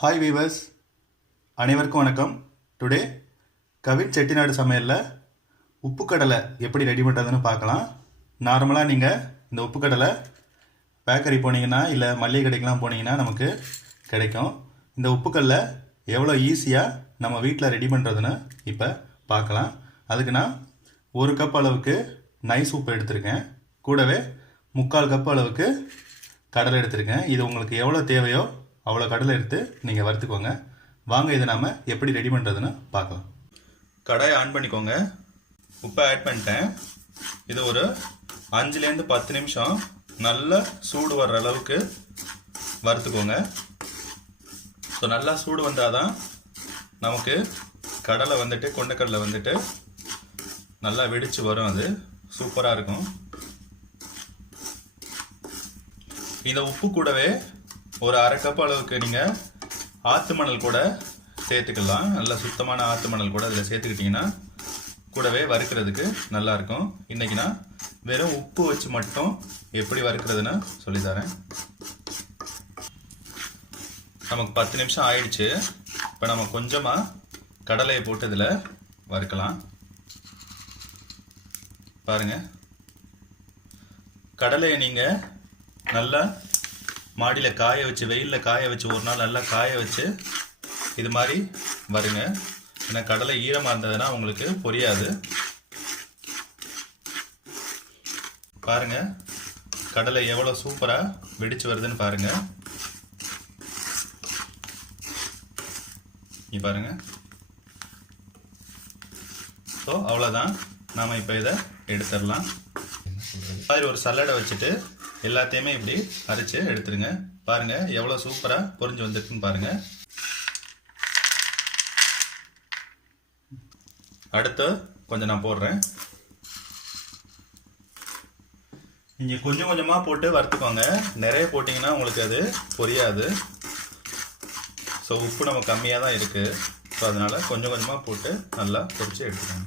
Hi viewers, அனைவருக்கும் வணக்கம். Today Kavin Chettinad சமையலில் உப்பு கடலை எப்படி ரெடி பண்ணுறதுன்னு பார்க்கலாம். நார்மலாக நீங்கள் இந்த உப்பு கடலை பேக்கரி போனீங்கன்னா இல்லை மல்லிகை கடைக்கெலாம் போனீங்கன்னா நமக்கு கிடைக்கும். இந்த உப்பு கடலை எவ்வளோ ஈஸியாக நம்ம வீட்டில் ரெடி பண்ணுறதுன்னு இப்போ பார்க்கலாம். அதுக்கு நான் 1 கப் அளவுக்கு நைஸ் உப்பு எடுத்திருக்கேன். கூடவே 3/4 கப் அளவுக்கு கடலை எடுத்திருக்கேன். இது உங்களுக்கு எவ்வளோ தேவையோ அவ்வளோ கடலை எடுத்து நீங்கள் வறுத்துக்கோங்க. வாங்க இதை நாம் எப்படி ரெடி பண்ணுறதுன்னு பார்க்கலாம். கடாயை ஆன் பண்ணிக்கோங்க. உப்பை ஆட் பண்ணிட்டேன். இது ஒரு 5லேருந்து 10 நிமிஷம் நல்லா சூடு வர்ற அளவுக்கு வறுத்துக்கோங்க. ஸோ நல்லா சூடு வந்தால் தான் நமக்கு கடலை வந்துட்டு கொண்டக்கடலை வந்துட்டு நல்லா வெடித்து வரும். அது சூப்பராக இருக்கும். இந்த உப்பு கூடவே ஒரு 1/2 கப் அளவுக்கு நீங்கள் ஆற்று மணல் கூட சேர்த்துக்கலாம். நல்லா சுத்தமான ஆற்று மணல் கூட அதில் சேர்த்துக்கிட்டிங்கன்னா கூடவே வறுக்கிறதுக்கு நல்லாயிருக்கும். இன்றைக்கி நான் வெறும் உப்பு வச்சு மட்டும் எப்படி வறுக்கிறதுன்னு சொல்லித்தரேன். நமக்கு 10 நிமிஷம் ஆயிடுச்சு. இப்போ நம்ம கொஞ்சமாக கடலையை போட்டு இதில் வறுக்கலாம். பாருங்கள், கடலையை நீங்கள் நல்லா மாடியில் காய வச்சு, வெயிலில் காய வச்சு, ஒரு நாள் நல்லா காய வச்சு இது மாதிரி வருங்க. ஏன்னா கடலை ஈரமாக இருந்ததுன்னா உங்களுக்கு பொரியாது. பாருங்கள், கடலை எவ்வளோ சூப்பராக வெடிச்சு வருதுன்னு பாருங்கள். நீ பாருங்கள். ஸோ அவ்வளோதான், நாம் இப்போ இதை எடுத்துடலாம். மாதிரி ஒரு சல்லடை வச்சுட்டு எல்லாத்தையுமே இப்படி அரைச்சு எடுத்துருங்க. பாருங்க எவ்வளோ சூப்பராக பொரிஞ்சு வந்துருக்குன்னு பாருங்க. அடுத்து கொஞ்சம் நான் போடுறேன். நீங்கள் கொஞ்சம் கொஞ்சமாக போட்டு வறுத்துக்கோங்க. நிறைய போட்டிங்கன்னா உங்களுக்கு அது பொரியாது. ஸோ உப்பு நம்ம கம்மியாக தான் இருக்குது. ஸோ அதனால் கொஞ்சம் கொஞ்சமாக போட்டு நல்லா பொரிச்சு எடுத்துக்கோங்க.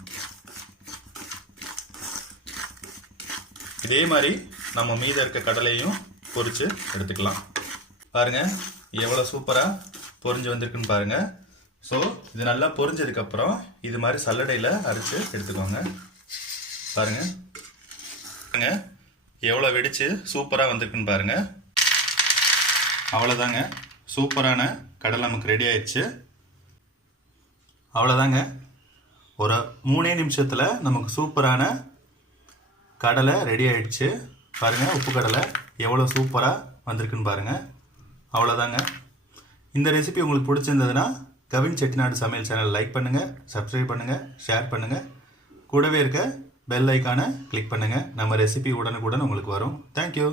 இதே மாதிரி நம்ம மீத இருக்க கடலையும் பொரிச்சு எடுத்துக்கலாம். பாருங்கள் எவ்வளோ சூப்பராக பொரிஞ்சு வந்திருக்குன்னு பாருங்கள். ஸோ இது நல்லா பொரிஞ்சதுக்கப்புறம் இது மாதிரி சல்லடையில் அரைச்சி எடுத்துக்கோங்க. பாருங்கள் பாருங்கள் எவ்வளோ வெடிச்சு சூப்பராக வந்திருக்குன்னு பாருங்கள். அவ்வளோதாங்க, சூப்பரான கடலை நமக்கு ரெடி ஆயிடுச்சு. அவ்வளோதாங்க, ஒரு 3 நிமிஷத்தில் நமக்கு சூப்பரான கடலை ரெடி ஆயிடுச்சு. பாருங்கள் உப்பு கடலை எவ்வளோ சூப்பராக வந்திருக்குன்னு பாருங்கள். அவ்வளோதாங்க. இந்த ரெசிபி உங்களுக்கு பிடிச்சிருந்ததுன்னா கவின் செட்டிநாடு சமையல் சேனல் லைக் பண்ணுங்கள், சப்ஸ்கிரைப் பண்ணுங்கள், ஷேர் பண்ணுங்கள். கூடவே இருக்க பெல் ஐக்கானை கிளிக் பண்ணுங்கள். நம்ம ரெசிபி உடனுக்குடன் உங்களுக்கு வரும். தேங்க்யூ.